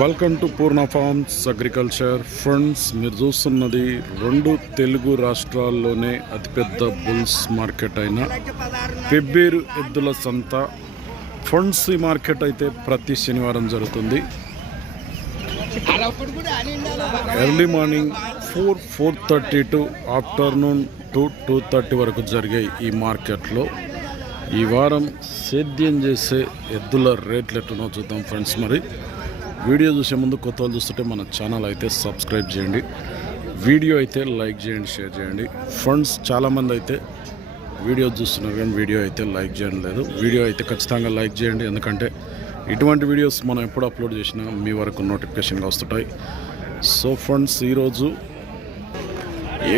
Welcome to Purna forms agriculture. Friends, మీరు చూస్తున్నది రెండు తెలుగు రాష్ట్రాల్లోనే అతిపెద్ద బుల్స్ మార్కెట్ అయిన పెబ్బేరు ఎద్దుల సంత. ఫ్రెండ్స్, ఈ మార్కెట్ అయితే ప్రతి శనివారం జరుగుతుంది. ఎర్లీ మార్నింగ్ 4:30 టు ఆఫ్టర్నూన్ 2:30 వరకు జరిగే ఈ మార్కెట్లో ఈ వారం సేద్యం చేసే ఎద్దుల రేట్లు ఎట్టునో చూద్దాం ఫ్రెండ్స్. మరి వీడియో చూసే ముందు కొత్త వాళ్ళు చూస్తుంటే మన ఛానల్ అయితే సబ్స్క్రైబ్ చేయండి, వీడియో అయితే లైక్ చేయండి, షేర్ చేయండి. ఫ్రెండ్స్, చాలామంది అయితే వీడియో చూస్తున్నారు కానీ వీడియో అయితే లైక్ చేయడం లేదు. వీడియో అయితే ఖచ్చితంగా లైక్ చేయండి, ఎందుకంటే ఇటువంటి వీడియోస్ మనం ఎప్పుడు అప్లోడ్ చేసినా మీ వరకు నోటిఫికేషన్గా వస్తుంటాయి. సో ఫ్రెండ్స్, ఈరోజు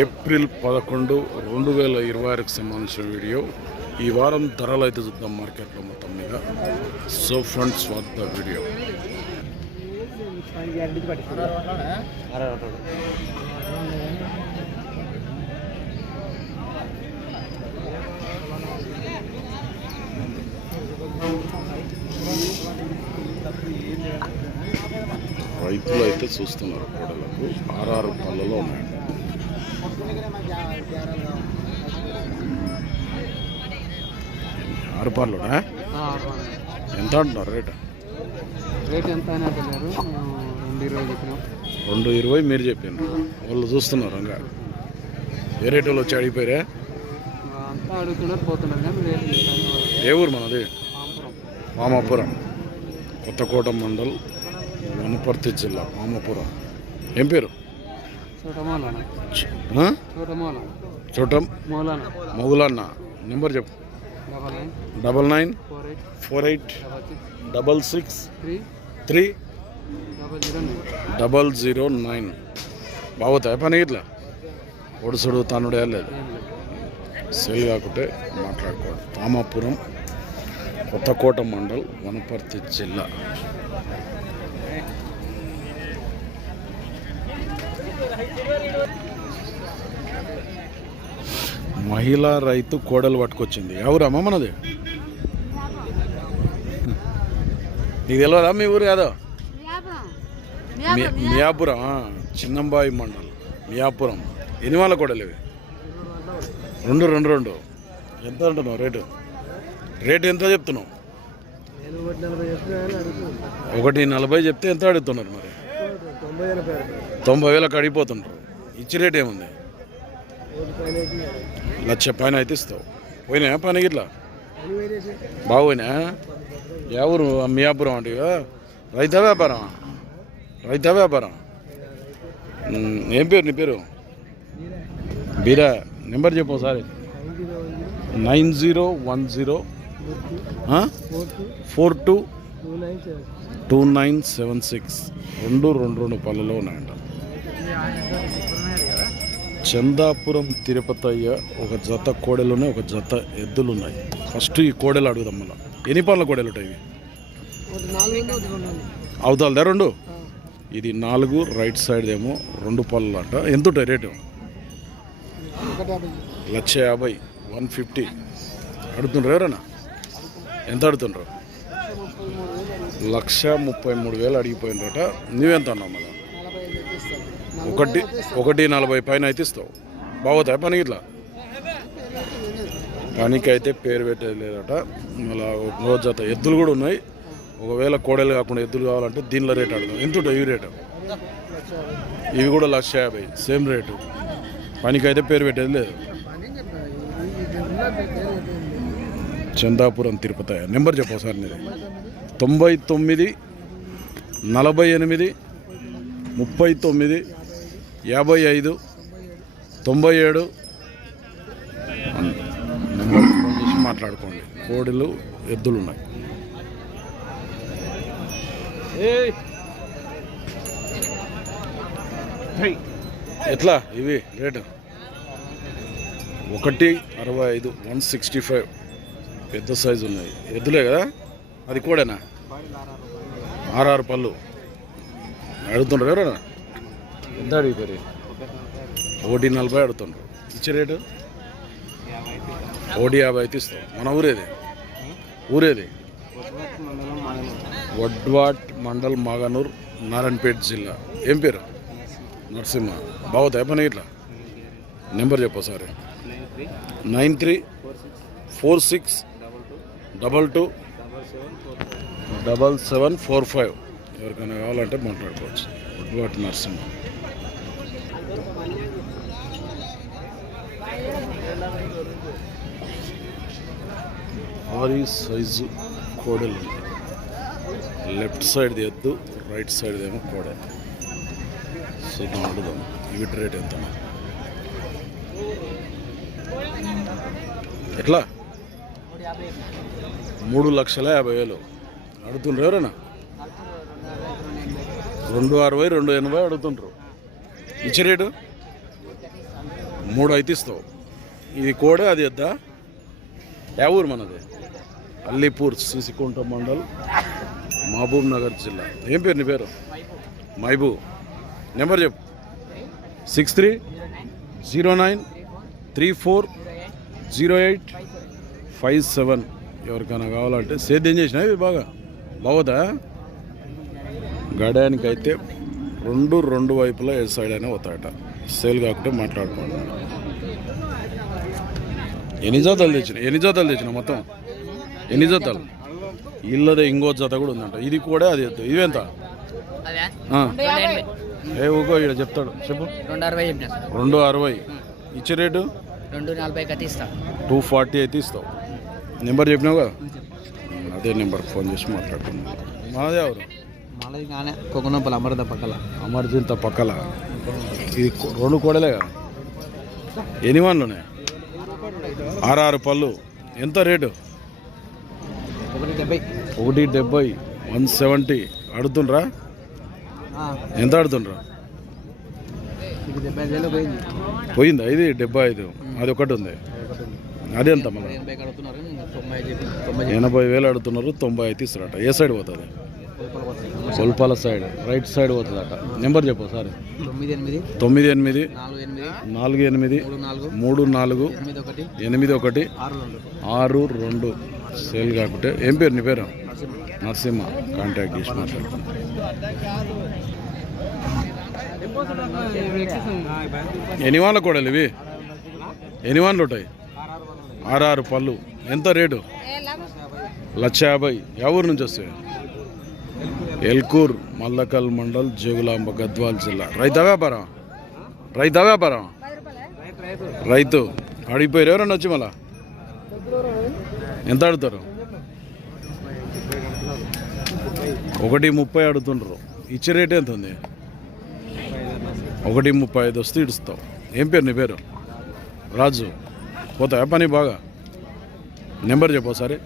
ఏప్రిల్ 11, 2026కి సంబంధించిన వీడియో. ఈ వారం ధరలు అయితే చూద్దాం మార్కెట్లో మొత్తం మీద. So friends, watch the video. రైతులు అయితే చూస్తున్నారు, కోడలకు 6 పళ్ళలో ఉన్నాయండి. ఆరు పళ్ళునా? ఎంత అంటున్నారు రేటు? ఎంత అయినా తెలియదు. 2:20 చెప్పినాం. 2:20 మీరు చెప్పాను, వాళ్ళు చూస్తున్నారు. ఇంకా ఏ రేటు వాళ్ళు వచ్చి అడిగిపోయారా? అంతా అడుగుతున్నారు, పోతున్నారు కానీ రేటు. ఏ ఊరు మనది? మామాపురం, కొత్తకోట మండల్, వనపర్తి జిల్లా. మామాపురం. ఏం పేరు? చోటం మౌలాన్న. నెంబర్ చెప్పు. 9946630009. బాగుతాయి పని ఇట్లా ఒడుసుడు తనుడే లేదు, సేల్ కాకుంటే మాట్లాడుకోండి. మామాపురం, కొత్తకోట మండల్, వనపర్తి జిల్లా. మహిళా రైతు కోడలు పట్టుకొచ్చింది. ఎవరమ్మా మనది? నీకు తెలియదా? మీ ఊరు కాదు? మియాపురం, చిన్నంబాయి మండల్, మియాపురం. ఎన్ని వాళ్ళ కోడలు ఇవి? 2. ఎంత అంటున్నావు రేటు? రేటు ఎంత చెప్తున్నావు? 140 చెప్తే ఎంత అడుగుతున్నారు మరి? 90,000కి అడిగిపోతుంటారు. ఇచ్చి రేట్ ఏముంది? 1,00,000 పైన అయితే ఇస్తావు. పోయినా పని ఇట్లా బాగుపోయినా? ఎవరు? మియాపురం అంటే రైతా వ్యాపారం? రైతా వ్యాపారం. ఏం పేరు నీ పేరు? బీరా. నెంబర్ చెప్పు ఒకసారి. 9010422976. 2 పళ్ళలో ఉన్నాయంట. చందాపురం తిరుపతయ్య ఒక జత కోడెలునే, ఒక జత ఎద్దులు ఉన్నాయి. ఫస్ట్ ఈ కోడెలు అడుగుదాం. మళ్ళీ ఎన్ని పళ్ళ కోడెలు ఉంటాయి? అవుతాదా 2? ఇది 4, రైట్ సైడ్ ఏమో 2 పళ్ళు అంట. ఎంత ఉంటాయి రేటు? 1,50,000, 150 అడుగుతుండ్రు. ఎవరన్నా ఎంత అడుగుతుండ్రు? 1,33,000 అడిగిపోయినరట. నువ్వెంత అన్నావు? మళ్ళీ 1,40,000 పైన అయితే ఇస్తావు. బాగుతాయి పని ఇట్లా? పనికి అయితే పేరు పెట్టేది లేదట. మళ్ళీ ఒక జత ఎద్దులు కూడా ఉన్నాయి. ఒకవేళ కోడలు కాకుండా ఎద్దులు కావాలంటే దీనిలో రేట్ అడుగుదాం. ఎంత ఉంటాయి ఈ రేటు? ఇవి కూడా 1,50,000 సేమ్ రేటు. పనికి అయితే పేరు పెట్టేది లేదు. చందాపురం తిరుపతి. నెంబర్ చెప్పు సార్ నీది. 99 48 39 55 97. నెంబర్ ఫోన్ చేసి మాట్లాడుకోండి. కోడలు ఎద్దులు ఉన్నాయి. ఎట్లా ఇవి రేటు? 1,65, 165. పెద్ద సైజు ఉన్నాయి. ఎద్దులే కదా? అది కూడానా? 6 పళ్ళు అడుగుతుండ్రు. ఎవరన్నా ఎంత అడిగిపోయి? 1,40 అడుగుతుండ్రు. ఇచ్చే రేటు 1,50 అయితే ఇస్తాం. మన ఊరేది? ఊరేది? వడ్వాట్ మండల్ మాగనూర్ నారాయణపేట జిల్లా. ఏం పేరు? నరసింహ. బాగుతాయి పని ఇట్లా? నెంబర్ చెప్పు సార్. 9346227745. ఎవరికైనా కావాలంటే మాట్లాడుకోవచ్చు. గుడ్వాటి నరసింహ. భారీ సైజు కోడలు. లెఫ్ట్ సైడ్ది ఎద్దు, రైట్ సైడ్ది ఏమో కోడలు. సో అడుగుదాం వీటి రేట్ ఎంత? ఎట్లా? 3,50,000 అడుగుతుండ్రు. ఎవరైనా 2,60,000 2,80 అడుగుతుండ్రు. ఇచ్చే రేటు 3 అయితే ఇస్తావు. ఇది కోడే, అది ఎద్దా? యా ఊరు మనది? అల్లీపూర్, సిసికుంట మండల్, మహబూబ్ నగర్ జిల్లా. ఏం పేరు నీ పేరు? మైబూ. నెంబర్ చెప్పు. 6309340857. ఎవరికైనా కావాలంటే సేద్యం చేసినా ఇవి బాగా బాగోదా? గడానికైతే రెండు వైపులా ఏ సైడ్ అయినా పోతాయట. సేల్ కాకుంటే మాట్లాడుకోండి. ఎన్ని జతలు తెచ్చిన మొత్తం? ఎన్ని జతలు? ఇల్లదే ఇంకో జత కూడా ఉందంట. ఇది కూడా అది ఎత్తు. ఇవెంత? ఏ ఊకో ఇక్కడ చెప్తాడు. చెప్పు. 260. ఇచ్చే రేటు 240 అయితే ఇస్తావు. నెంబర్ చెప్పినావు కదా, అదే నెంబర్ ఫోన్ చేసి మాట్లాడుతున్నాను. మాదే ఎవరు? కొకనొప్పలు అమర్ద పక్కల. అమర్జింత పక్కల. ఇది 2 కోడలే కదా. ఎన్ని వన్లున్నాయి? 6 పళ్ళు. ఎంత రేటు? 170. 170 అడుగుతుండ్రా? ఎంత అడుగుతుండ్రా? పోయిందా? ఇది 75. అది ఒకటి ఉంది. అది ఎంత? మళ్ళీ 80,000 అడుగుతున్నారు. 90 అయితే ఇస్తారట. ఏ సైడ్ పోతుంది? కొల్పాల సైడ్, రైట్ సైడ్ పోతుందట. నెంబర్ చెప్పు సార్. 9834348182. సేల్ కాకుంటే. ఏం పేరు నీ పేరు? నరసింహ. కాంటాక్ట్ చేసి మాట్లాడుతున్నాను. ఎన్ని వాళ్ళ కోడలు ఇవి? ఎన్ని వాళ్ళు ఉంటాయి? 6 పళ్ళు. ఎంత రేటు? 150,000. ఎవరి నుంచి వస్తాయి? ఎల్కూర్, మల్లకల్ మండల్, జోగులాంబ, గద్వాల్ జిల్లా. రైతు వ్యాపారం? రైతు. అడిగిపోయారు ఎవరన్నా వచ్చి మళ్ళా? ఎంత అడుగుతారు? 130 అడుగుతుండ్రు. ఇచ్చే రేట్ ఎంత ఉంది? 135 వస్తే ఇడుస్తావు. ఏం పేరు నీ పేరు? రాజు. పోతాయా పని బాగా? నెంబర్ చెప్పు సరే.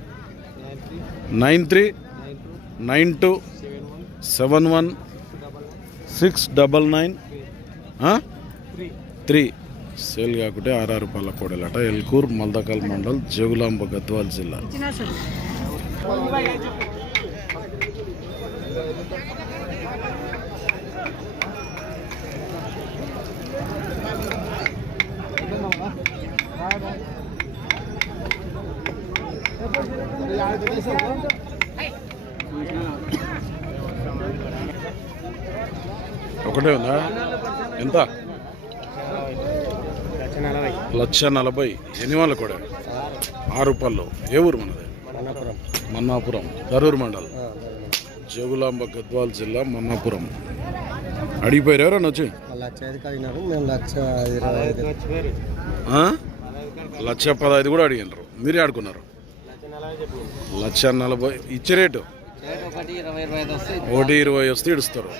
9392716993. సేల్ కాకుంటే 6 పళ్ళ కోడలట. ఎల్కూర్, మల్దకల్ మండల్, జోగులాంబ, గద్వాల్ జిల్లా. ఒకటే ఉందా? ఎంత? 140,000. ఎన్ని వాళ్ళ కూడా? 6 పళ్ళు. ఏ ఊరు మనది? మన్నాపురం, దరూర్ మండల్, జోగులాంబ, గద్వాల్ జిల్లా, మన్నాపురం. అడిగిపోయారు ఎవరన్నా వచ్చి? 1,15,000 కూడా అడిగినారు. మీరే ఆడుకున్నారు. 140,000. ఇచ్చే రేటు 120 వస్తే ఇడుస్తారు.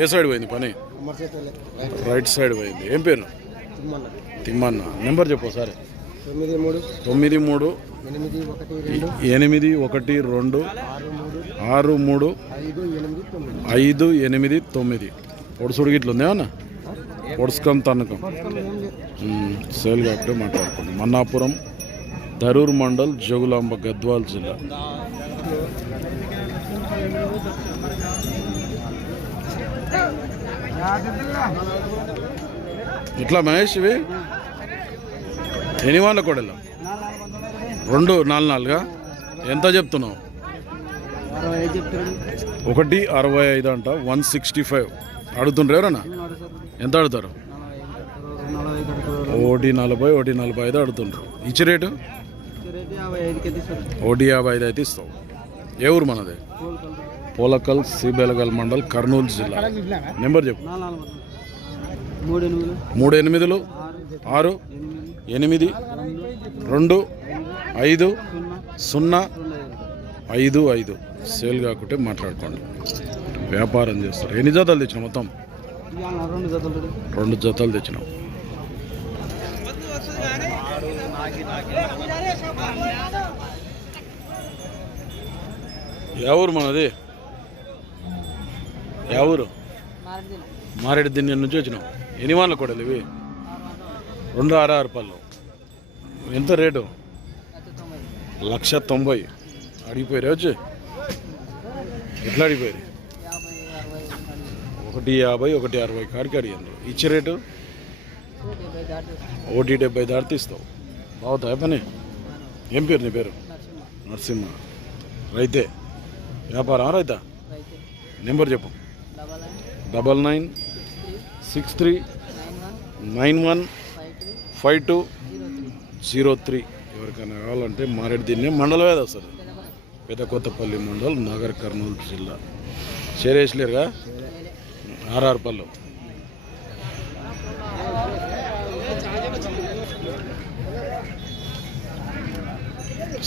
ఏ సైడ్ పోయింది పని? రైట్ సైడ్ పోయింది. ఏం పేరు? తిమ్మన్న. నెంబర్ చెప్పు సరే. 9362635889. పొడుసుడు గిట్లు ఉంది ఏమన్నా? పొడుసుకం తన్నకం. సేల్ కాబట్టి మాట్లాడుకోండి. మన్నాపురం, దరూర్ మండల్, జోగులాంబ, గద్వాల్ జిల్లా. ఇట్లా మహేష్ ఇవి ఎన్ని వాళ్ళ కోడలు? 2 4 ఎంత చెప్తున్నావు? 65 చెప్తారు. 1,65 అంట, 165 అడుగుతుండ్రు ఎవరన్నా? ఎంత అడుగుతారు? 1,40, 1,45 అడుగుతుండ్రు. ఇచ్చే రేటు 1,55 అయితే ఇస్తావు. ఏ ఊరు మనది? పోలకల్, సిబెలగల్ మండల్, కర్నూలు జిల్లా. నెంబర్ చెప్పు. 38 6 8 2 5 0 5 5. సేల్ కాకుంటే మాట్లాడుకోండి. వ్యాపారం చేస్తారు. ఎన్ని జతలు తెచ్చినావు మొత్తం? 2 జతలు తెచ్చినావు. ఎవరు మనది? ఎవరు? మారేడు దిన్ని నుంచి వచ్చినావు. ఎన్ని వాళ్ళ కొడలు ఇవి? 266 రూపాయలు. ఎంత రేటు? 1,90,000. అడిగిపోయారు వచ్చి? ఎట్లా అడిగిపోయారు? 1,50, 1,60 కాడికి అడిగారు. ఇచ్చే రేటు 1,70 దాటితే ఇస్తావు. బాగుతాయి పని. ఏం పేరు నీ పేరు? నరసింహ. రైతే? వ్యాపారం రైతా? నెంబర్ చెప్పు. 9963915203. ఎవరికైనా కావాలంటే మారేడు దీన్ని మండలం ఏదో వస్తుంది. పెద్ద కొత్తపల్లి మండల్, నగర్, కర్నూలు జిల్లా. చేరేసలేరుగా? 6 పళ్ళు.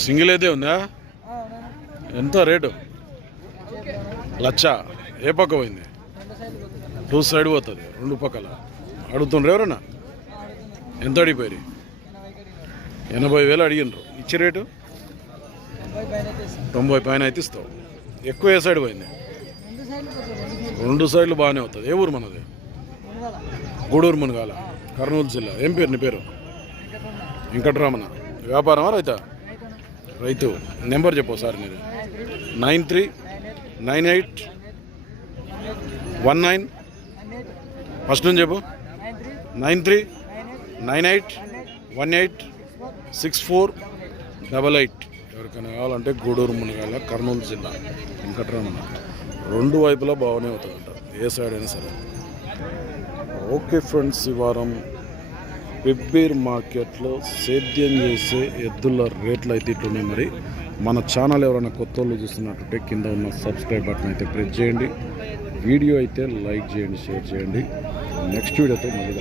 సింగిల్ అయితే ఉందా? ఎంత రేటు? 1,00,000. ఏ పక్క పోయింది? 2 సైడ్ పోతుంది, 2 పక్కల. అడుగుతుండ్రు ఎవరన్నా? ఎంత అడిగిపోయారు? 80,000 అడిగినరు. ఇచ్చే రేటు 90 పైన అయితే ఇస్తావు. ఎక్కువ ఏ సైడ్ పోయింది? 2 సైడ్లు బాగానే అవుతుంది. ఏ ఊరు మనది? గూడూరు మునగాల, కర్నూలు జిల్లా. ఏం పేరు నీ పేరు? వెంకటరామణ. వ్యాపారమా రైతా? రైతు. నెంబర్ చెప్పు సార్ మీరు. 939819. ఫస్ట్ నుంచి చెప్పు. 9398186488. ఎవరికైనా కావాలంటే గూడూరు మునగాల, కర్నూలు జిల్లా. వెంకటరామణ. 2 వైపులా బాగానే అవుతుందంట, ఏ సైడ్ అయినా సరే. ఓకే ఫ్రెండ్స్, ఈ వారం పెబ్బేర్ మార్కెట్లో సేద్యం చేసే ఎద్దుల రేట్లు అయితే ఇట్లున్నాయి. మరి మన ఛానల్ ఎవరైనా కొత్త వాళ్ళు చూస్తున్నట్టుంటే కింద ఉన్న సబ్స్క్రైబ్ బటన్ అయితే ప్రెస్ చేయండి. వీడియో అయితే లైక్ చేయండి, షేర్ చేయండి. నెక్స్ట్ వీడియోతో మళ్ళీ